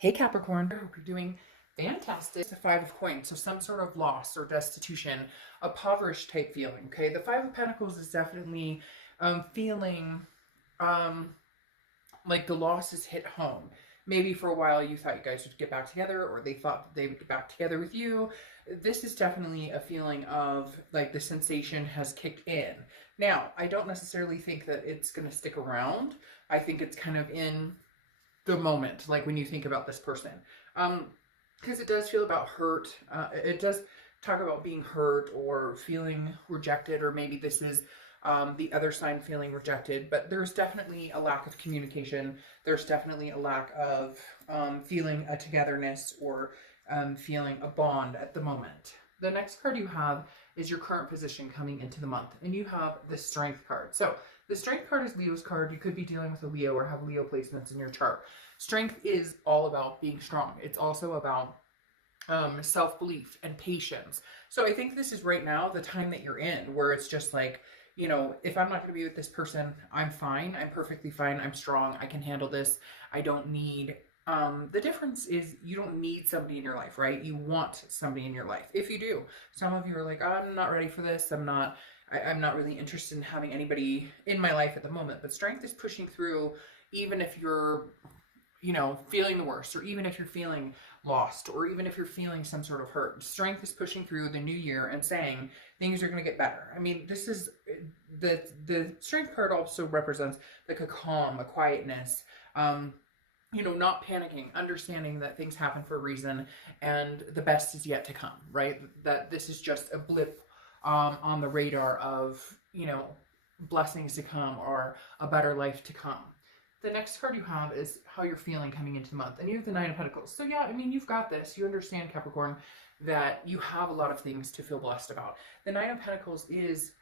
Hey Capricorn, I hope you're doing fantastic. It's the Five of Coins, so some sort of loss or destitution, a impoverished type feeling. Okay, the Five of Pentacles is definitely feeling um, like the loss is hit home. Maybe for a while you thought you guys would get back together, or they thought that they would get back together with you. This is definitely a feeling of like the sensation has kicked in. Now, I don't necessarily think that it's going to stick around. I think it's kind of in the moment, like when you think about this person. Because it does feel about hurt. It does talk about being hurt or feeling rejected, or maybe this is the other sign feeling rejected, but there's definitely a lack of communication. There's definitely a lack of feeling a togetherness or feeling a bond at the moment. The next card you have is your current position coming into the month, and you have the Strength card. So the Strength card is Leo's card. You could be dealing with a Leo or have Leo placements in your chart. Strength is all about being strong. It's also about self-belief and patience. So I think this is right now the time that you're in where it's just like, if I'm not going to be with this person, I'm fine. I'm perfectly fine. I'm strong. I can handle this. I don't need the difference is you don't need somebody in your life, right? You want somebody in your life. If you do, some of you are like, I'm not ready for this. I'm not really interested in having anybody in my life at the moment. But strength is pushing through, even if you're, feeling the worst, or even if you're feeling lost, or even if you're feeling some sort of hurt. Strength is pushing through the new year and saying things are going to get better. I mean, this is the strength card also represents like a calm, a quietness. Not panicking, understanding that things happen for a reason and the best is yet to come, right? That this is just a blip on the radar of, blessings to come or a better life to come. The next card you have is how you're feeling coming into the month, and you have the Nine of Pentacles. So yeah, I mean, you've got this. You understand, Capricorn, that you have a lot of things to feel blessed about. The Nine of Pentacles is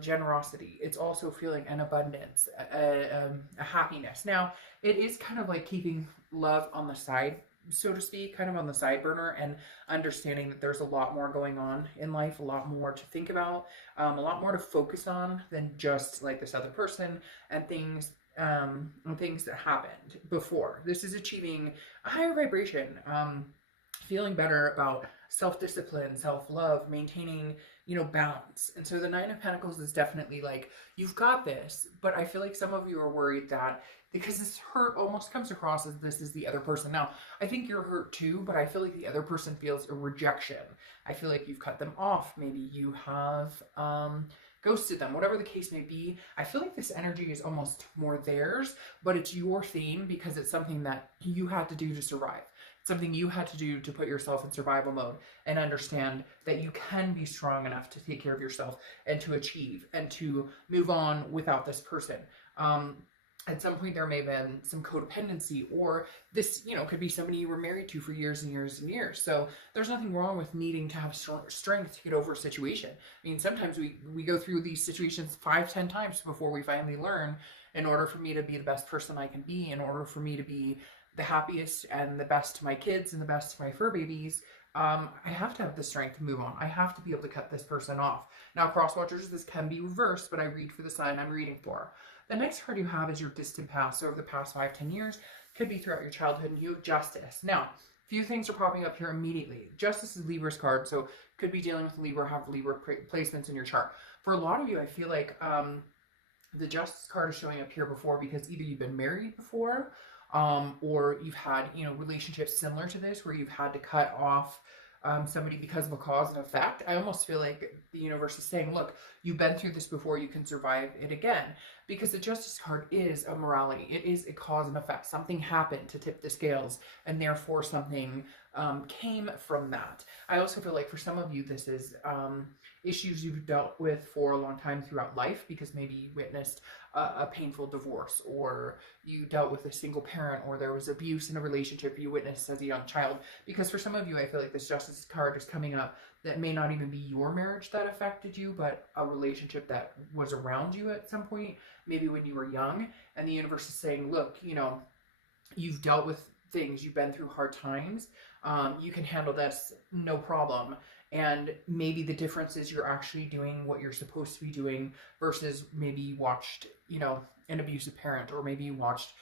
generosity. It's also feeling an abundance, a happiness. Now, it is kind of like keeping love on the side, so to speak, kind of on the side burner, and understanding that there's a lot more going on in life, a lot more to think about, a lot more to focus on than just like this other person and things that happened before. This is achieving a higher vibration, feeling better about self-discipline, self-love, maintaining, balance. And so the Nine of Pentacles is definitely like, you've got this, but I feel like some of you are worried that because this hurt almost comes across as this is the other person. Now, I think you're hurt too, but I feel like the other person feels a rejection. I feel like you've cut them off. Maybe you have ghosted them, whatever the case may be. I feel like this energy is almost more theirs, but it's your theme because it's something that you had to do to survive. Something you had to do to put yourself in survival mode and understand that you can be strong enough to take care of yourself and to achieve and to move on without this person. At some point there may have been some codependency, or this, could be somebody you were married to for years and years and years. So there's nothing wrong with needing to have strength to get over a situation. I mean, sometimes we go through these situations 5-10 times before we finally learn, in order for me to be the best person I can be, in order for me to be the happiest and the best to my kids and the best to my fur babies, I have to have the strength to move on. I have to be able to cut this person off. Now, cross watchers, this can be reversed, but I read for the sign I'm reading for. The next card you have is your distant past. So over the past 5-10 years, could be throughout your childhood, and you have Justice. Now, a few things are popping up here immediately. Justice is Libra's card, so could be dealing with Libra, have Libra placements in your chart. For a lot of you, I feel like the Justice card is showing up here before because either you've been married before, or you've had, relationships similar to this where you've had to cut off somebody because of a cause and effect. I almost feel like the universe is saying, look, you've been through this before, you can survive it again. Because the Justice card is a morality. It is a cause and effect. Something happened to tip the scales, and therefore something came from that. I also feel like for some of you, this is issues you've dealt with for a long time throughout life, because maybe you witnessed a painful divorce, or you dealt with a single parent, or there was abuse in a relationship you witnessed as a young child. Because for some of you, I feel like this Justice card is coming up that may not even be your marriage that affected you, but a relationship that was around you at some point, maybe when you were young. And the universe is saying, look, you've dealt with things, you've been through hard times, you can handle this, no problem. And maybe the difference is you're actually doing what you're supposed to be doing versus maybe you watched, an abusive parent, or maybe you watched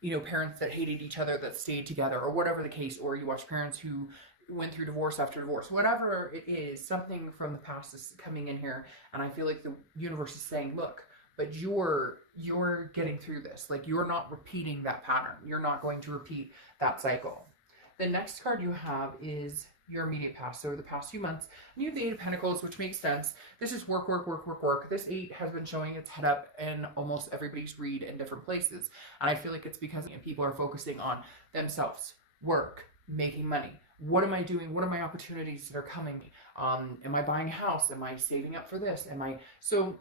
you know, parents that hated each other that stayed together, or whatever the case, or you watch parents who went through divorce after divorce, whatever it is, something from the past is coming in here. And I feel like the universe is saying, look, but you're getting through this. Like, you're not repeating that pattern. You're not going to repeat that cycle. The next card you have is your immediate past. So the past few months, and you have the Eight of Pentacles, which makes sense. This is work, work, work, work, work. This eight has been showing its head up in almost everybody's read in different places. And I feel like it's because people are focusing on themselves, work, making money. What am I doing? What are my opportunities that are coming? Am I buying a house? Am I saving up for this? So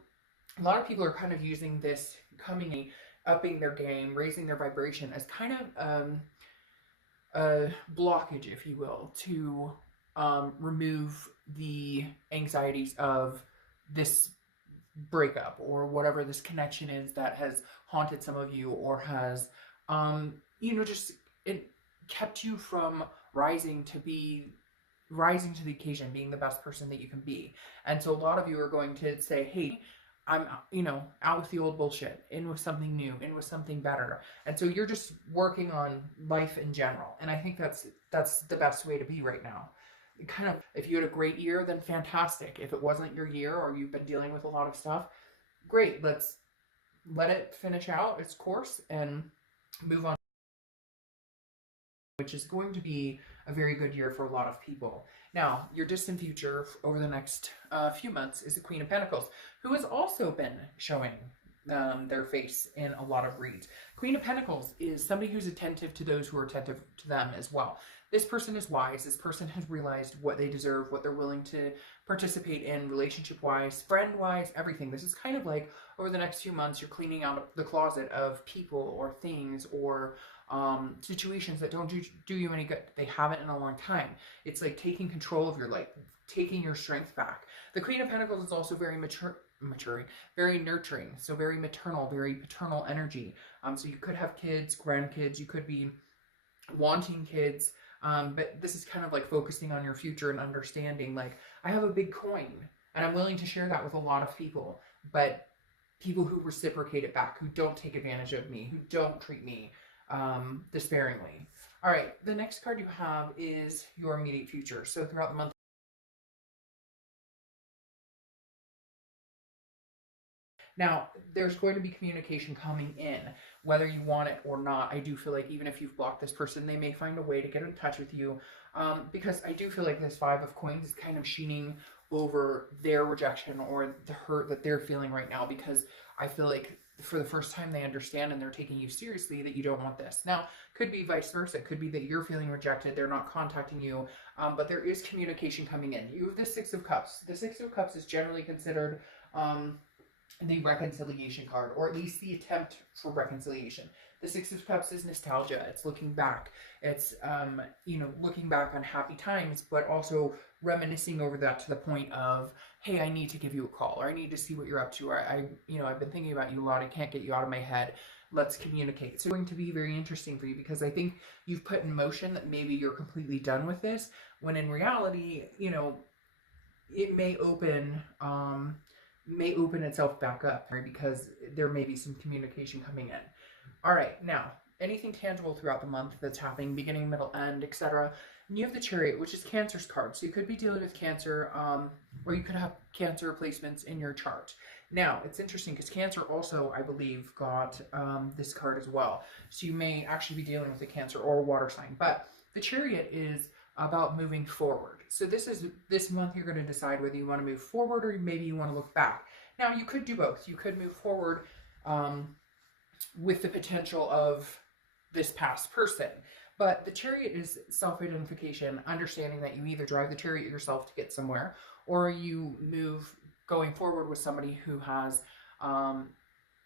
a lot of people are kind of using this coming, upping their game, raising their vibration as kind of a blockage, if you will, to remove the anxieties of this breakup or whatever this connection is that has haunted some of you, or has just it kept you from rising to the occasion, being the best person that you can be. And so a lot of you are going to say, hey, I'm, out with the old bullshit, in with something new, in with something better. And so you're just working on life in general. And I think that's the best way to be right now. Kind of, if you had a great year, then fantastic. If it wasn't your year, or you've been dealing with a lot of stuff, great. Let's let it finish out its course and move on, which is going to be a very good year for a lot of people. Now, your distant future over the next few months is the Queen of Pentacles, who has also been showing their face in a lot of reads. Queen of Pentacles is somebody who's attentive to those who are attentive to them as well. This person is wise. This person has realized what they deserve, what they're willing to participate in relationship-wise, friend-wise, everything. This is kind of like, over the next few months, you're cleaning out the closet of people or things or situations that don't do you any good. They haven't in a long time. It's like taking control of your life, taking your strength back. The Queen of Pentacles is also very maturing, very nurturing, so very maternal, very paternal energy. So you could have kids, grandkids, you could be wanting kids, but this is kind of like focusing on your future and understanding, like, I have a big coin and I'm willing to share that with a lot of people, but people who reciprocate it back, who don't take advantage of me, who don't treat me despairingly. All right, the next card you have is your immediate future. So throughout the month, now, there's going to be communication coming in, whether you want it or not. I do feel like even if you've blocked this person, they may find a way to get in touch with you, because I do feel like this Five of Coins is kind of sheening over their rejection or the hurt that they're feeling right now, because I feel like for the first time they understand and they're taking you seriously that you don't want this. Now, could be vice versa. It could be that you're feeling rejected, they're not contacting you, but there is communication coming in. You have the Six of Cups. The Six of Cups is generally considered the reconciliation card, or at least the attempt for reconciliation. The Six of Cups is nostalgia. It's looking back. It's, looking back on happy times, but also reminiscing over that to the point of, hey, I need to give you a call, or I need to see what you're up to, or I've been thinking about you a lot. I can't get you out of my head. Let's communicate. So it's going to be very interesting for you, because I think you've put in motion that maybe you're completely done with this, when in reality, it may open itself back up, right? Because there may be some communication coming in. All right, now, anything tangible throughout the month that's happening, beginning, middle, end, etc. And you have the Chariot, which is Cancer's card. So you could be dealing with Cancer, or you could have Cancer placements in your chart. Now, it's interesting because Cancer also, I believe, got this card as well. So you may actually be dealing with a Cancer or a water sign. But the Chariot is about moving forward. So this month you're going to decide whether you want to move forward or maybe you want to look back. Now, you could do both. You could move forward with the potential of this past person. But the Chariot is self-identification, understanding that you either drive the Chariot yourself to get somewhere, or you move going forward with somebody who has,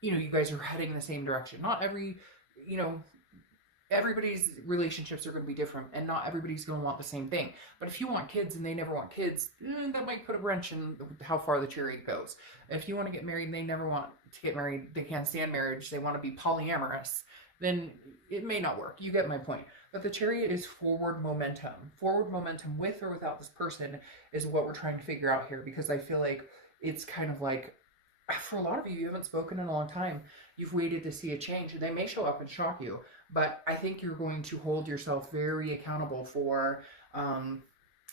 you guys are heading in the same direction. Not everybody's relationships are going to be different, and not everybody's going to want the same thing. But if you want kids and they never want kids, that might put a wrench in how far the Chariot goes. If you want to get married and they never want to get married, they can't stand marriage, they want to be polyamorous, then it may not work. You get my point. But the Chariot is forward momentum. Forward momentum with or without this person is what we're trying to figure out here, because I feel like it's kind of like, for a lot of you, you haven't spoken in a long time. You've waited to see a change, and they may show up and shock you. but I think you're going to hold yourself very accountable for,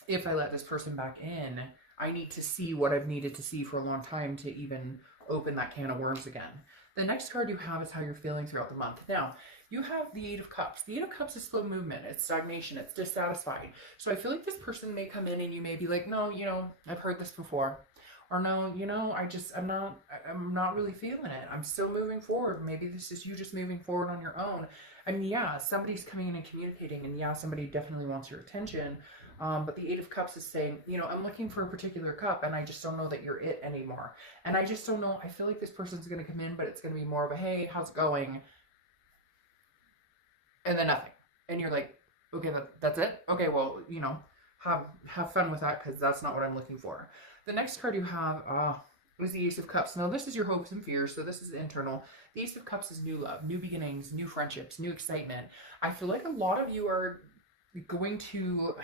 if I let this person back in, I need to see what I've needed to see for a long time to even open that can of worms again. The next card you have is how you're feeling throughout the month. Now, you have the Eight of Cups. The Eight of Cups is slow movement. It's stagnation. It's dissatisfied. So I feel like this person may come in and you may be like, no, you know, I've heard this before. Or no, you know, I'm not really feeling it. I'm still moving forward. Maybe this is you just moving forward on your own. I mean, yeah, somebody's coming in and communicating, and yeah, somebody definitely wants your attention. But the Eight of Cups is saying, you know, I'm looking for a particular cup, and I just don't know that you're it anymore. And I just don't know. I feel like this person's going to come in, but it's going to be more of a, hey, how's it going? And then nothing. And you're like, okay, that's it? Okay, well, you know, have fun with that, because that's not what I'm looking for. The next card you have is the Ace of Cups. Now, this is your hopes and fears, so this is internal. The Ace of Cups is new love, new beginnings, new friendships, new excitement. I feel like a lot of you are going to...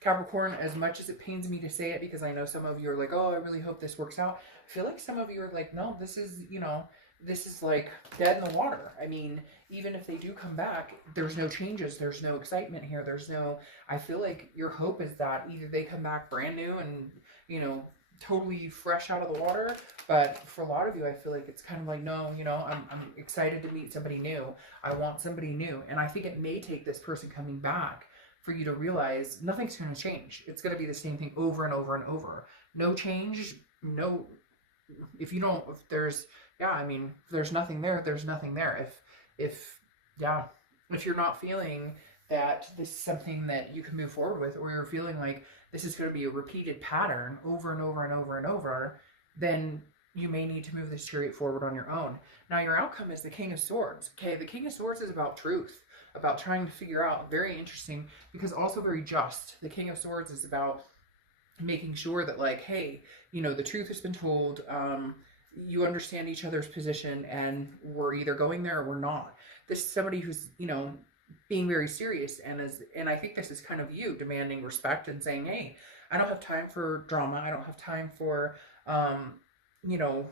Capricorn, as much as it pains me to say it, because I know some of you are like, oh, I really hope this works out. I feel like some of you are like, no, this is, you know, this is like dead in the water. I mean, even if they do come back, there's no changes. There's no excitement here. There's no, I feel like your hope is that either they come back brand new and, you know, totally fresh out of the water. But for a lot of you, I feel like it's kind of like, no, you know, I'm excited to meet somebody new. I want somebody new. And I think it may take this person coming back for you to realize nothing's going to change. It's going to be the same thing over and over and over. No change, no, if you don't, if there's, yeah, I mean, if there's nothing there, there's nothing there. If you're not feeling that this is something that you can move forward with, or you're feeling like this is going to be a repeated pattern over and over and over and over, then you may need to move this chariot forward on your own. Now, your outcome is the King of Swords. Okay, the King of Swords is about truth, about trying to figure out, very interesting, because also very just. The King of Swords is about making sure that, like, hey, you know, the truth has been told, you understand each other's position, and we're either going there or we're not. This is somebody who's, you know, being very serious, and I think this is kind of you demanding respect and saying, hey, I don't have time for drama. I don't have time for, you know,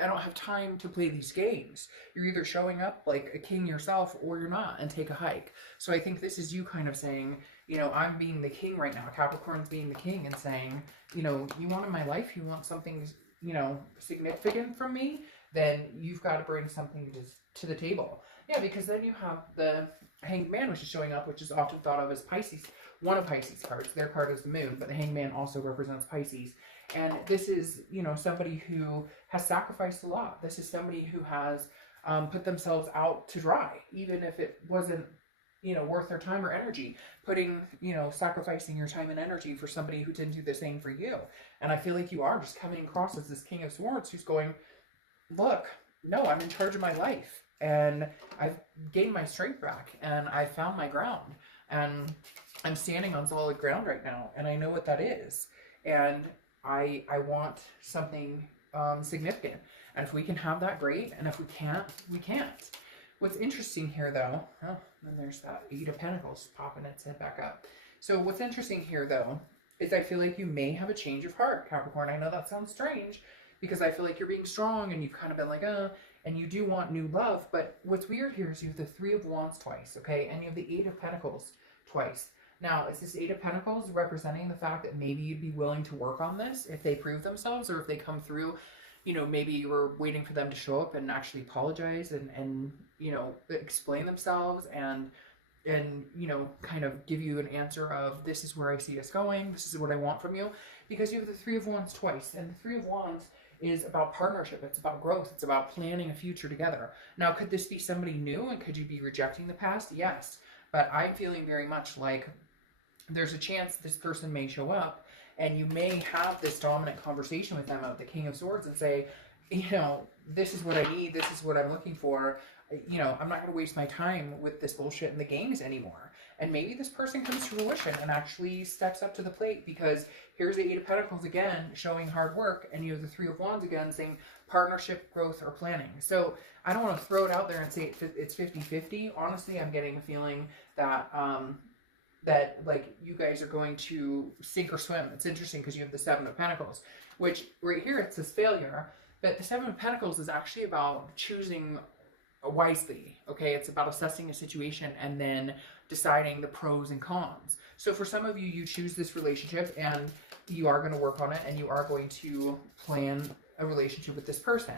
I don't have time to play these games. You're either showing up like a king yourself or you're not, and take a hike. So I think this is you kind of saying, you know, I'm being the king right now. Capricorn's being the king and saying, you know, you want in my life, you want something, you know, significant from me, then you've got to bring something to the table. Yeah, because then you have the Hanged Man, which is showing up, which is often thought of as Pisces, one of Pisces cards. Their card is the moon, but the Hanged Man also represents Pisces. And this is, you know, somebody who has sacrificed a lot. This is somebody who has put themselves out to dry, even if it wasn't, you know, worth their time or energy. Putting, you know, sacrificing your time and energy for somebody who didn't do the same for you. And I feel like you are just coming across as this King of Swords who's going, look, no, I'm in charge of my life. And I've gained my strength back, and I've found my ground. And I'm standing on solid ground right now, and I know what that is. And I want something significant. And if we can have that, great. And if we can't, we can't. What's interesting here, though, oh, and there's that Eight of Pentacles popping its head back up. So what's interesting here, though, is I feel like you may have a change of heart, Capricorn. I know that sounds strange, because I feel like you're being strong, and you've kind of been like, and you do want new love. But what's weird here is you have the Three of Wands twice, okay? And you have the Eight of Pentacles twice. Now, is this Eight of Pentacles representing the fact that maybe you'd be willing to work on this if they prove themselves, or if they come through, you know, maybe you were waiting for them to show up and actually apologize and you know, explain themselves and, you know, kind of give you an answer of, this is where I see us going, this is what I want from you. Because you have the Three of Wands twice, and the Three of Wands is about partnership, it's about growth, it's about planning a future together. Now, could this be somebody new, and could you be rejecting the past? Yes. But I'm feeling very much like there's a chance this person may show up, and you may have this dominant conversation with them of the King of Swords and say, you know, this is what I need, this is what I'm looking for. You know, I'm not going to waste my time with this bullshit in the games anymore. And maybe this person comes to fruition and actually steps up to the plate, because here's the Eight of Pentacles again, showing hard work, and you have the Three of Wands again, saying partnership, growth, or planning. So I don't want to throw it out there and say it's 50-50. Honestly, I'm getting a feeling that, that like you guys are going to sink or swim. It's interesting because you have the Seven of Pentacles, which right here it says failure, but the Seven of Pentacles is actually about choosing wisely. Okay, it's about assessing a situation and then deciding the pros and cons. So for some of you, you choose this relationship and you are going to work on it and you are going to plan a relationship with this person.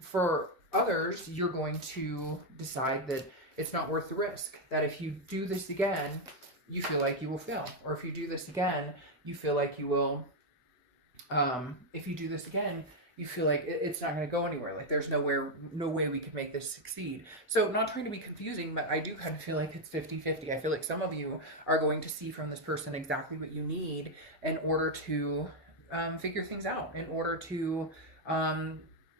For others, you're going to decide that it's not worth the risk, that if you do this again, you feel like you will fail, or if you do this again, you feel like you will, if you do this again, you feel like it's not going to go anywhere. Like there's no way we could make this succeed. So not trying to be confusing, but I do kind of feel like it's 50-50. I feel like some of you are going to see from this person exactly what you need in order to figure things out, in order to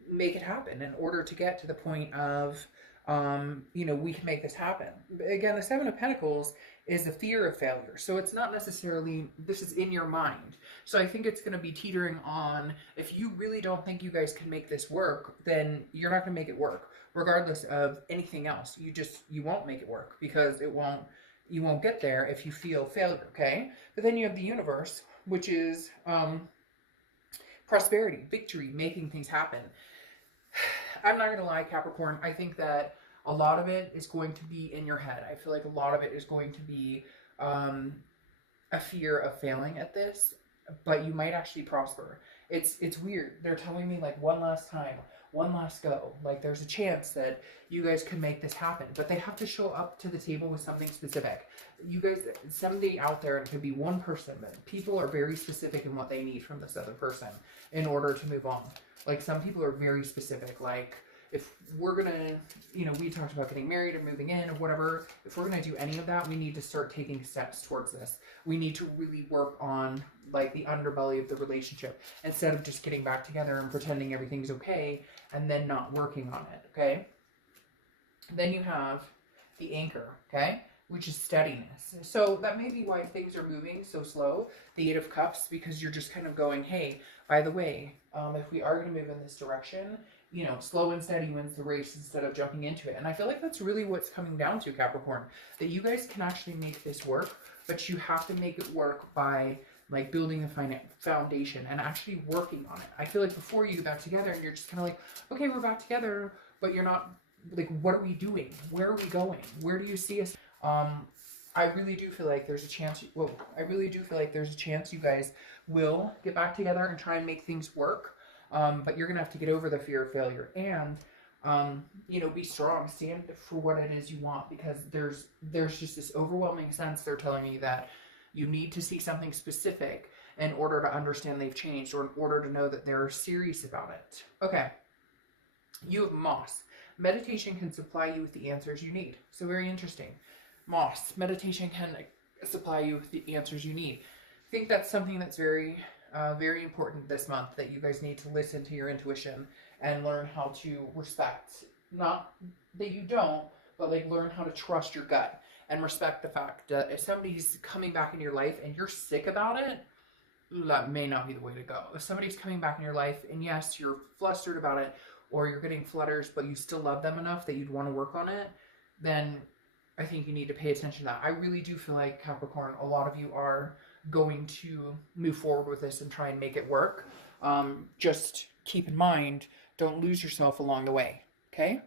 make it happen, in order to get to the point of, we can make this happen. Again, the Seven of Pentacles is a fear of failure. So it's not necessarily, this is in your mind. So I think it's going to be teetering on, if you really don't think you guys can make this work, then you're not going to make it work, regardless of anything else. You won't make it work because you won't get there if you feel failure, okay? But then you have the universe, which is prosperity, victory, making things happen. I'm not going to lie, Capricorn, I think that a lot of it is going to be in your head. I feel like a lot of it is going to be a fear of failing at this, but you might actually prosper. It's weird. They're telling me like one last time, one last go. Like there's a chance that you guys can make this happen, but they have to show up to the table with something specific. You guys, somebody out there, it could be one person, but people are very specific in what they need from this other person in order to move on. Like some people are very specific, like if we're going to, we talked about getting married or moving in or whatever. If we're going to do any of that, we need to start taking steps towards this. We need to really work on like the underbelly of the relationship instead of just getting back together and pretending everything's okay and then not working on it, okay? Then you have the anchor, okay? Which is steadiness. So that may be why things are moving so slow. The Eight of Cups, because you're just kind of going, hey, by the way, if we are going to move in this direction, slow and steady wins the race instead of jumping into it. And I feel like that's really what's coming down to, Capricorn, that you guys can actually make this work, but you have to make it work by like building a foundation and actually working on it. I feel like before you got together and you're just kind of like, okay, we're back together, but you're not like, what are we doing? Where are we going? Where do you see us? I really do feel like there's a chance, you guys will get back together and try and make things work. But you're going to have to get over the fear of failure and, be strong, stand for what it is you want, because there's just this overwhelming sense they're telling you that you need to see something specific in order to understand they've changed, or in order to know that they're serious about it. Okay. You have Moss. Meditation can supply you with the answers you need. So very interesting. Moss. Meditation can supply you with the answers you need. I think that's something that's very important this month, that you guys need to listen to your intuition and learn how to respect, not that you don't, but like learn how to trust your gut and respect the fact that if somebody's coming back in your life and you're sick about it, that may not be the way to go. If somebody's coming back in your life and yes, you're flustered about it or you're getting flutters, but you still love them enough that you'd want to work on it, then I think you need to pay attention to that. I really do feel like, Capricorn, a lot of you are going to move forward with this and try and make it work. Just keep in mind, don't lose yourself along the way, okay?